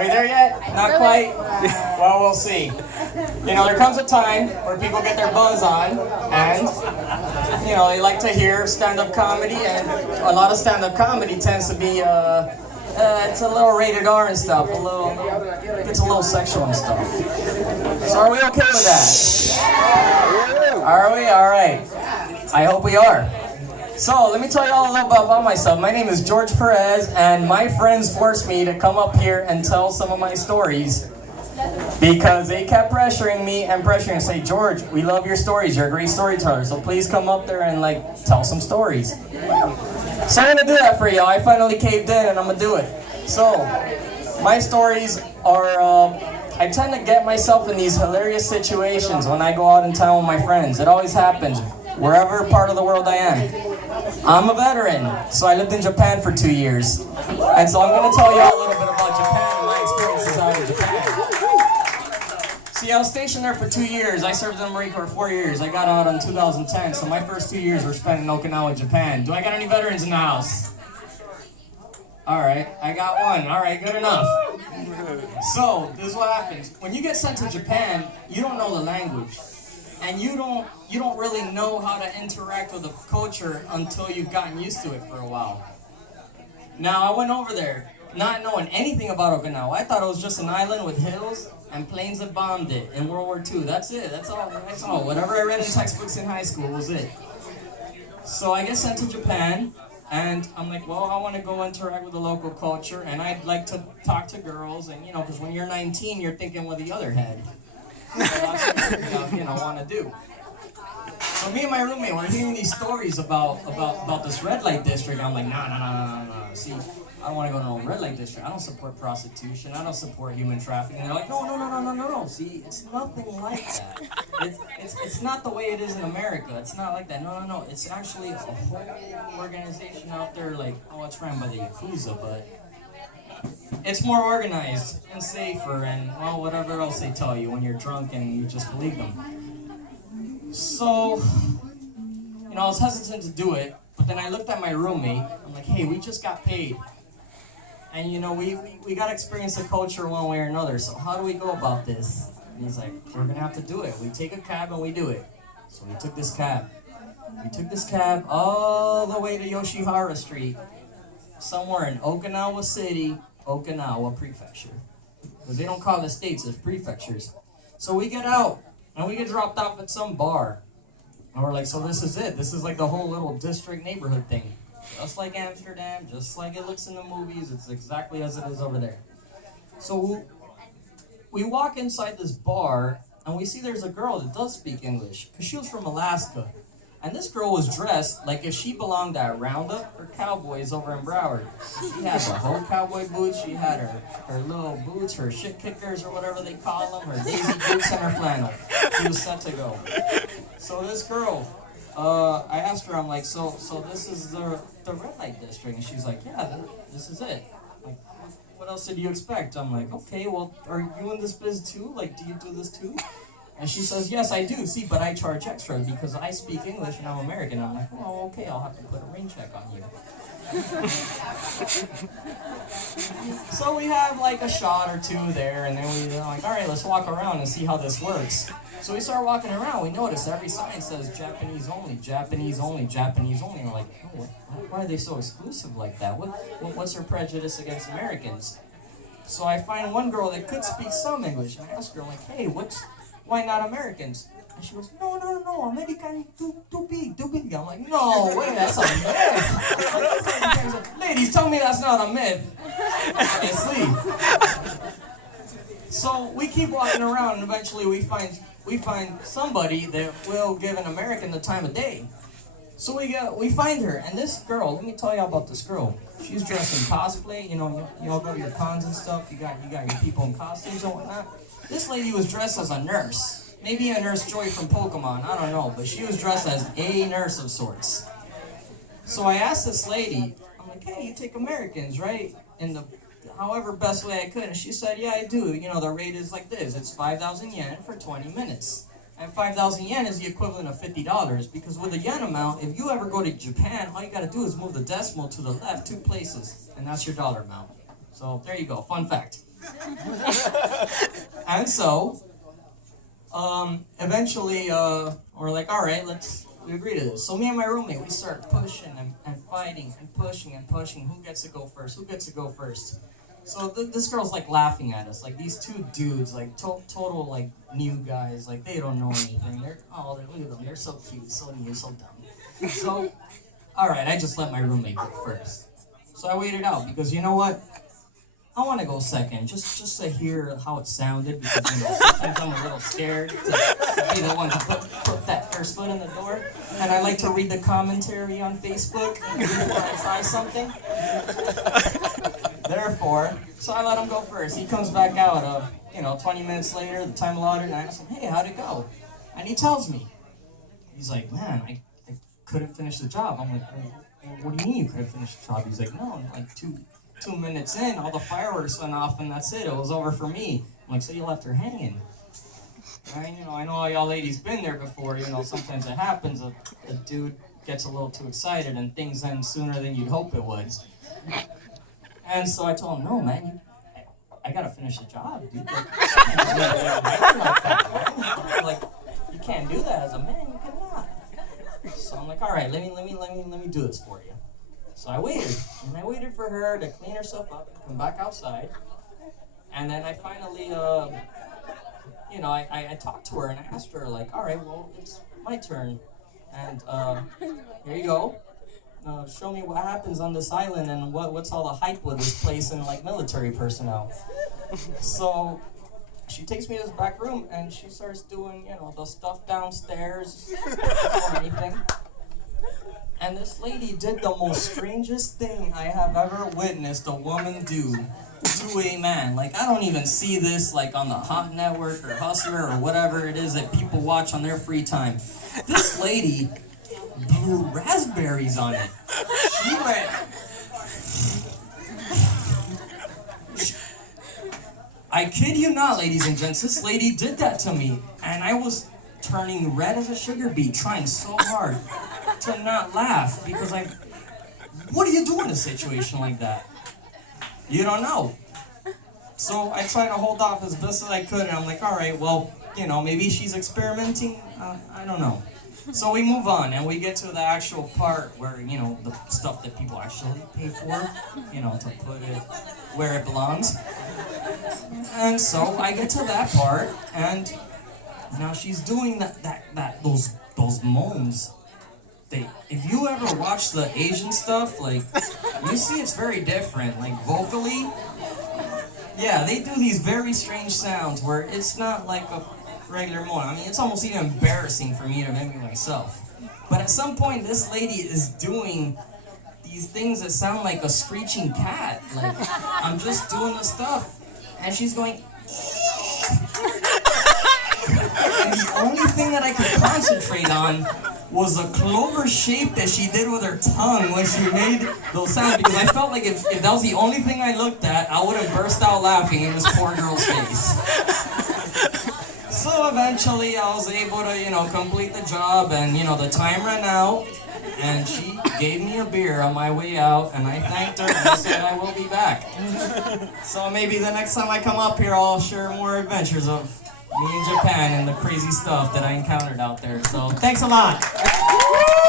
Are we there yet? Not quite? Well, we'll see. You know, there comes a time where people get their buzz on, and, you know, they like to hear stand-up comedy, and a lot of stand-up comedy tends to be, it's a little rated R and stuff, it's a little sexual and stuff. So are we okay with that? Are we? All right. I hope we are. So, let me tell you all a little bit about myself. My name is Jorge Perez, and my friends forced me to come up here and tell some of my stories because they kept pressuring me and say, George, we love your stories. You're a great storyteller, so please come up there and, tell some stories. So I'm going to do that for you. I finally caved in, and I'm going to do it. So, my stories are, I tend to get myself in these hilarious situations when I go out in town with my friends. It always happens, wherever part of the world I am. I'm a veteran, so I lived in Japan for 2 years. And so I'm going to tell you a little bit about Japan and my experiences out in Japan. See, I was stationed there for 2 years. I served in the Marine Corps 4 years. I got out in 2010, so my first 2 years were spent in Okinawa, Japan. Do I got any veterans in the house? Alright, I got one. Alright, good enough. So, this is what happens. When you get sent to Japan, you don't know the language. And you don't really know how to interact with the culture until you've gotten used to it for a while. Now, I went over there not knowing anything about Okinawa. I thought it was just an island with hills and planes that bombed it in World War II. That's it. That's all. Whatever I read in textbooks in high school was it. So I get sent to Japan, and I'm like, well, I want to go interact with the local culture, and I'd like to talk to girls, and because when you're 19, you're thinking with the other head. So that's what you want to do. So me and my roommate were hearing these stories about this red light district. I'm like, no. See, I don't want to go to no red light district. I don't support prostitution. I don't support human trafficking. And they're like, no. See, it's nothing like that. It's not the way it is in America. It's not like that. No. It's actually a whole organization out there. It's ran by the Yakuza, but it's more organized and safer and, whatever else they tell you when you're drunk and you just believe them. So, I was hesitant to do it, but then I looked at my roommate. I'm like, hey, we just got paid. And, we got to experience the culture one way or another, so how do we go about this? And he's like, we're going to have to do it. We take a cab and we do it. So we took this cab. We took this cab all the way to Yoshihara Street, somewhere in Okinawa City, Okinawa Prefecture. Because they don't call the states as prefectures. So we get out, and we get dropped off at some bar. And we're like, so this is it. This is like the whole little district neighborhood thing. Just like Amsterdam, just like it looks in the movies. It's exactly as it is over there. So we walk inside this bar, and we see there's a girl that does speak English. Because she was from Alaska. And this girl was dressed like if she belonged at Roundup or Cowboys over in Broward. She had the whole cowboy boots, she had her little boots, her shit kickers or whatever they call them, her daisy boots and her flannel. She was set to go. So this girl, I asked her, I'm like, so this is the red light district? And she's like, yeah, this is it. Like, what else did you expect? I'm like, okay, well, are you in this biz too? Do you do this too? And she says, yes, I do. See, but I charge extra because I speak English and I'm American. I'm like, oh, okay, I'll have to put a rain check on you. So we have a shot or two there, and then we're like, all right, let's walk around and see how this works. So we start walking around. We notice every sign says Japanese only, Japanese only, Japanese only. And we're like, oh, why are they so exclusive like that? What's her prejudice against Americans? So I find one girl that could speak some English, and I ask her, like, hey, why not Americans? And she goes, no, American too big. I'm like, no, wait, that's a myth. Ladies, tell me that's not a myth. Honestly. So we keep walking around, and eventually we find somebody that will give an American the time of day. So we find her, and this girl, let me tell you about this girl. She's dressed in cosplay, you all go to your cons and stuff, you got your people in costumes and whatnot. This lady was dressed as a nurse. Maybe a Nurse Joy from Pokemon, I don't know, but she was dressed as a nurse of sorts. So I asked this lady, I'm like, hey, you take Americans, right? In the however best way I could, and she said, yeah, I do. The rate is like this. It's 5,000 yen for 20 minutes. And 5,000 yen is the equivalent of $50, because with the yen amount, if you ever go to Japan, all you gotta do is move the decimal to the left 2 places, and that's your dollar amount. So there you go, fun fact. And so, eventually, we're like, all right, we agree to this. So me and my roommate, we start pushing and fighting and pushing and pushing. Who gets to go first? Who gets to go first? So this girl's like laughing at us, like these two dudes, like total like new guys, like they don't know anything. Look at them, they're so cute, so new, so dumb. So, all right, I just let my roommate go first. So I waited out because you know what? I want to go second, just to hear how it sounded, because sometimes I'm a little scared to be the one to put that first foot in the door, and I like to read the commentary on Facebook before I try something. Therefore, so I let him go first. He comes back out, 20 minutes later, the time allotted, and I ask him, hey, how'd it go? And he tells me. He's like, man, I couldn't finish the job. I'm like, well, what do you mean you couldn't finish the job? He's like, no, like 2 minutes in, all the fireworks went off, and that's it. It was over for me. I'm like, so you left her hanging. I know all y'all ladies been there before. Sometimes it happens. A dude gets a little too excited, and things end sooner than you'd hope it would. And so I told him, no, man, I gotta finish the job, dude. Like, you can't do that as a man. You cannot. So I'm like, all right, let me do this for you. So I waited for her to clean herself up and come back outside. And then I finally, I talked to her and I asked her, like, all right, well, it's my turn. And here you go. Show me what happens on this island and what's all the hype with this place and, like, military personnel. So she takes me to this back room and she starts doing, the stuff downstairs or anything. And this lady did the most strangest thing I have ever witnessed a woman do to a man. Like, I don't even see this, like, on the Hot Network or Hustler or whatever it is that people watch on their free time. This lady blew raspberries on it. She went... I kid you not, ladies and gents, this lady did that to me. And I was turning red as a sugar beet, trying so hard to not laugh, because what do you do in a situation like that? You don't know. So I tried to hold off as best as I could, and I'm like, all right, well, maybe she's experimenting. I don't know. So we move on, and we get to the actual part where, the stuff that people actually pay for, to put it where it belongs. And so I get to that part, and now she's doing those moans. If you ever watch the Asian stuff, like, you see it's very different, like, vocally. Yeah, they do these very strange sounds where it's not like a regular moan. I mean, it's almost even embarrassing for me to mimic myself. But at some point, this lady is doing these things that sound like a screeching cat. Like, I'm just doing the stuff, and she's going... And the only thing that I could concentrate on was a clover shape that she did with her tongue when she made those sounds, because I felt like if that was the only thing I looked at, I would have burst out laughing in this poor girl's face. So eventually I was able to, complete the job, and, the time ran out, and she gave me a beer on my way out, and I thanked her, and I said I will be back. So maybe the next time I come up here, I'll share more adventures of me in Japan and the crazy stuff that I encountered out there. So thanks a lot.